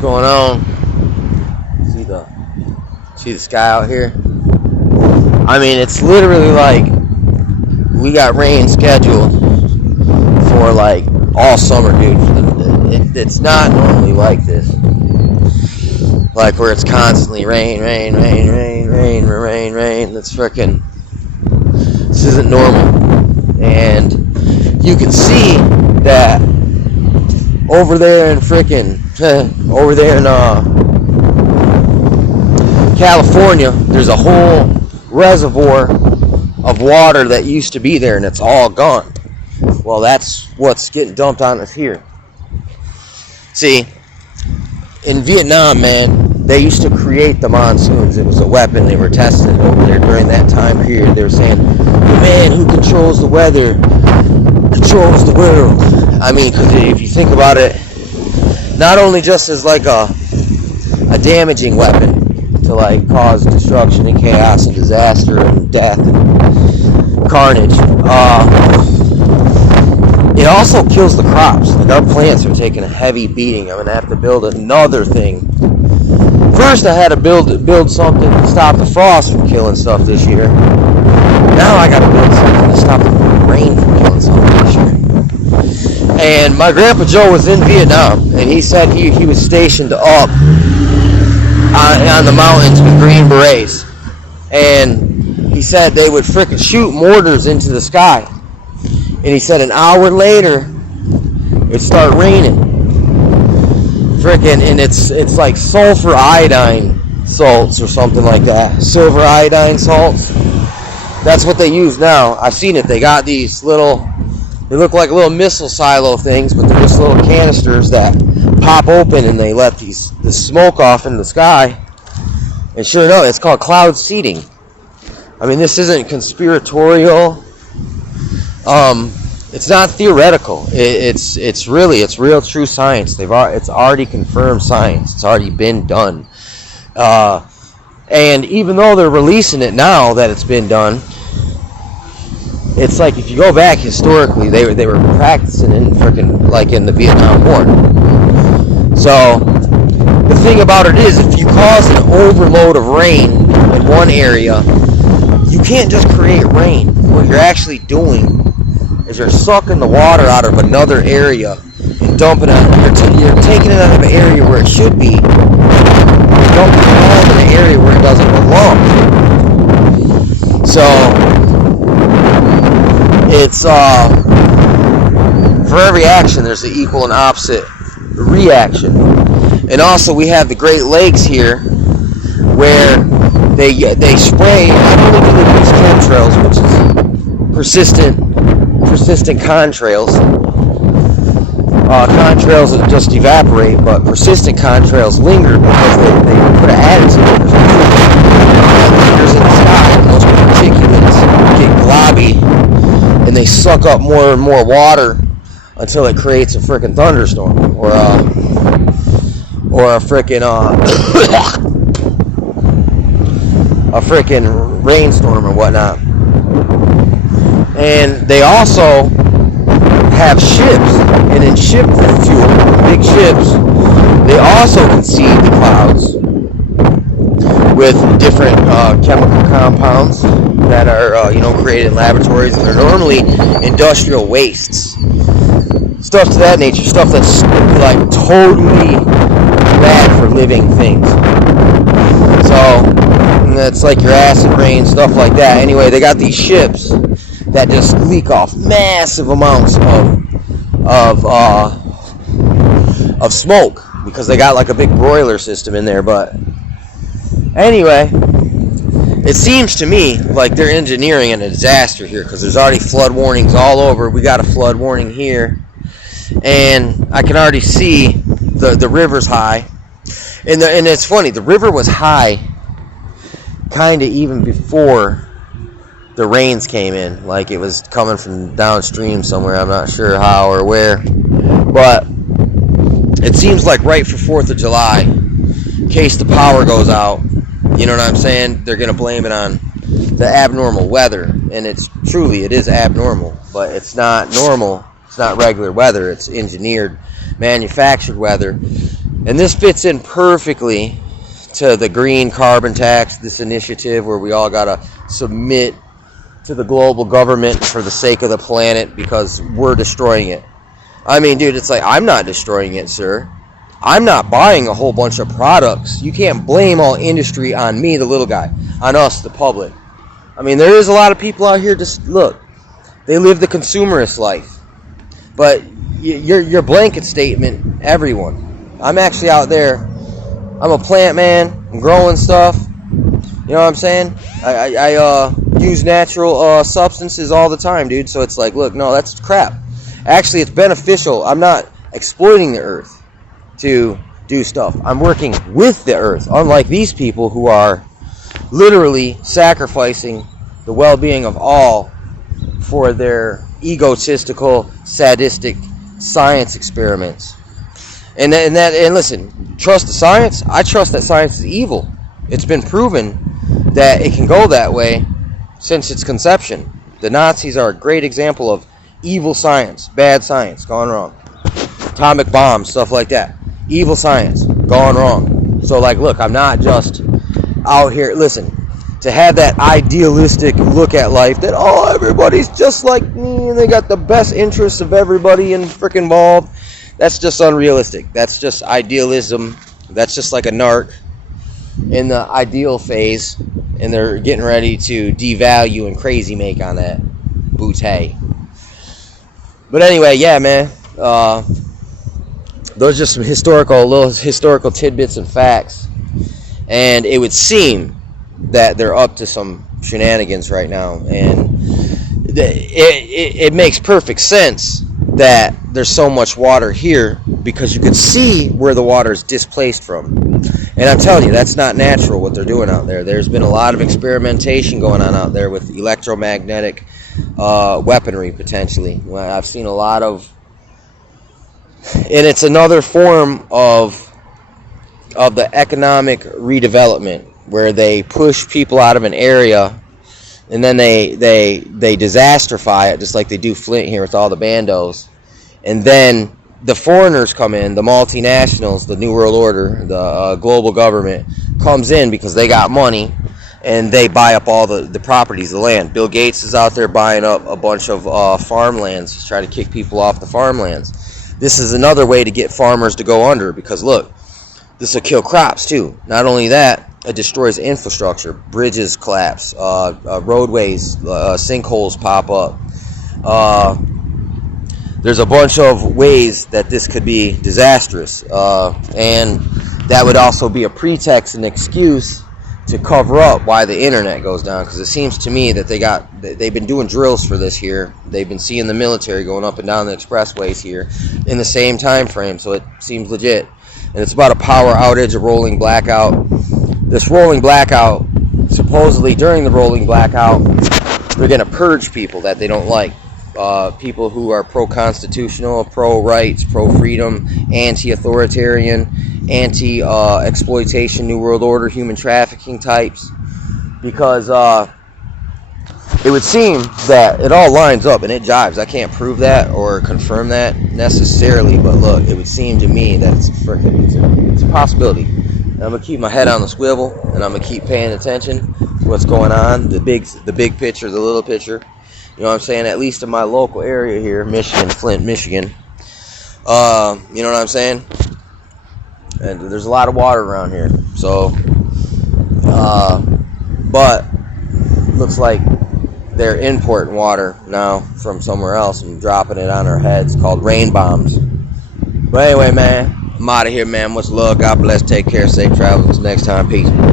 going on? See the sky out here? I mean, it's literally like we got rain scheduled for like all summer, dude. It's not normally like this. Like where it's constantly rain. That's freaking. This isn't normal. And you can see that over there in over there in California, there's a whole reservoir of water that used to be there, and it's all gone. Well, that's what's getting dumped on us here. See, in Vietnam, man, they used to create the monsoons. It was a weapon. They were testing it over there during that time period. They were saying, the man who controls the weather controls the world. I mean, because if you think about it, not only just as like a damaging weapon to like cause destruction and chaos and disaster and death and carnage, it also kills the crops. Like our plants are taking a heavy beating. I'm gonna have to build another thing. First, I had to build something to stop the frost from killing stuff this year. Now I got to build something to stop the rain from killing stuff this year. And my grandpa Joe was in Vietnam, and he said he was stationed up on the mountains with Green Berets, and he said they would frickin' shoot mortars into the sky. And he said an hour later, it'd start raining. Frickin', and it's like sulfur iodine salts or something like that. Silver iodine salts. That's what they use now. I've seen it. They got these little, they look like little missile silo things, but they're just little canisters that pop open and they let the smoke off in the sky. And sure enough, it's called cloud seeding. I mean, this isn't conspiratorial. It's not theoretical. It's real true science. It's already confirmed science. It's already been done. And even though they're releasing it now that it's been done, it's like if you go back historically, they were practicing in freaking like in the Vietnam War. So the thing about it is, if you cause an overload of rain in one area, you can't just create rain. What you're actually doing is you're sucking the water out of another area and dumping it. You're taking it out of an area where it should be, and dumping it all in an area where it doesn't belong. So it's for every action there's an equal and opposite reaction. And also we have the Great Lakes here, where they spray. Not only do they use chemtrails, which is persistent contrails. Contrails that just evaporate, but persistent contrails linger because they put an additive. That lingers in the sky, and those particulates get globby, and they suck up more and more water until it creates a frickin' thunderstorm or a frickin' a frickin' rainstorm or whatnot. And they also have ships, and in ship fuel, big ships, they also can seed the clouds with different chemical compounds that are created in laboratories, and they're normally industrial wastes, stuff to that nature, stuff that's like totally bad for living things. So that's like your acid rain, stuff like that. Anyway, they got these ships that just leak off massive amounts of smoke because they got like a big broiler system in there. But anyway, it seems to me like they're engineering a disaster here, because there's already flood warnings all over. We got a flood warning here, and I can already see the river's high. And it's funny, the river was high kind of even before the rains came in. Like it was coming from downstream somewhere. I'm not sure how or where, but it seems like right for 4th of July, in case the power goes out, you know what I'm saying, they're going to blame it on the abnormal weather. And it is abnormal, but it's not normal. It's not regular weather. It's engineered, manufactured weather And this fits in perfectly to the green carbon tax, this initiative where we all got to submit to the global government for the sake of the planet because we're destroying it. I mean, dude, it's like, I'm not destroying it, sir. I'm not buying a whole bunch of products. You can't blame all industry on me, the little guy, on us, the public. I mean, there is a lot of people out here, just look, they live the consumerist life. But your blanket statement, everyone. I'm actually out there. I'm a plant man. I'm growing stuff. You know what I'm saying? I use natural substances all the time, dude. So it's like, look, no, that's crap. Actually, it's beneficial. I'm not exploiting the earth to do stuff. I'm working with the earth, unlike these people who are literally sacrificing the well-being of all for their egotistical, sadistic science experiments. And listen, trust the science? I trust that science is evil. It's been proven that it can go that way since its conception. The Nazis are a great example of evil science, bad science, gone wrong. Atomic bombs, stuff like that. Evil science, gone wrong. So, like, look, I'm not just out here, listen, to have that idealistic look at life that, oh, everybody's just like me and they got the best interests of everybody and freaking involved. That's just unrealistic. That's just idealism. That's just like a narc in the ideal phase, and they're getting ready to devalue and crazy make on that bootay. But anyway, yeah, man. Those are just some little historical tidbits and facts. And it would seem that they're up to some shenanigans right now, and it makes perfect sense that there's so much water here because you can see where the water is displaced from. And I'm telling you, that's not natural what they're doing out there. There's been a lot of experimentation going on out there with electromagnetic weaponry potentially. I've seen a lot of, and it's another form of the economic redevelopment where they push people out of an area and then they disasterify it, just like they do Flint here with all the bandos. And then the foreigners come in, the multinationals, the New World Order, the global government comes in because they got money, and they buy up all the properties, the land. Bill Gates is out there buying up a bunch of farmlands. He's trying to kick people off the farmlands. This is another way to get farmers to go under because, look, this will kill crops too. Not only that, it destroys infrastructure. Bridges collapse, roadways, sinkholes pop up. There's a bunch of ways that this could be disastrous, and that would also be a pretext and excuse to cover up why the internet goes down, because it seems to me that they've been doing drills for this here. They've been seeing the military going up and down the expressways here in the same time frame, so it seems legit. And it's about a power outage, a rolling blackout. This rolling blackout, supposedly during the rolling blackout, they're going to purge people that they don't like. People who are pro-constitutional, pro-rights, pro-freedom, anti-authoritarian, anti-exploitation, New World Order, human trafficking types. Because it would seem that it all lines up and it jives. I can't prove that or confirm that necessarily, but look, it would seem to me that it's a possibility. And I'm going to keep my head on the swivel, and I'm going to keep paying attention to what's going on, the big picture, the little picture. You know what I'm saying? At least in my local area here, Michigan, Flint, Michigan. You know what I'm saying? And there's a lot of water around here. So, but looks like they're importing water now from somewhere else and dropping it on our heads, called rain bombs. But anyway, man, I'm out of here, man. Much love. God bless. Take care. Safe travels. Next time. Peace.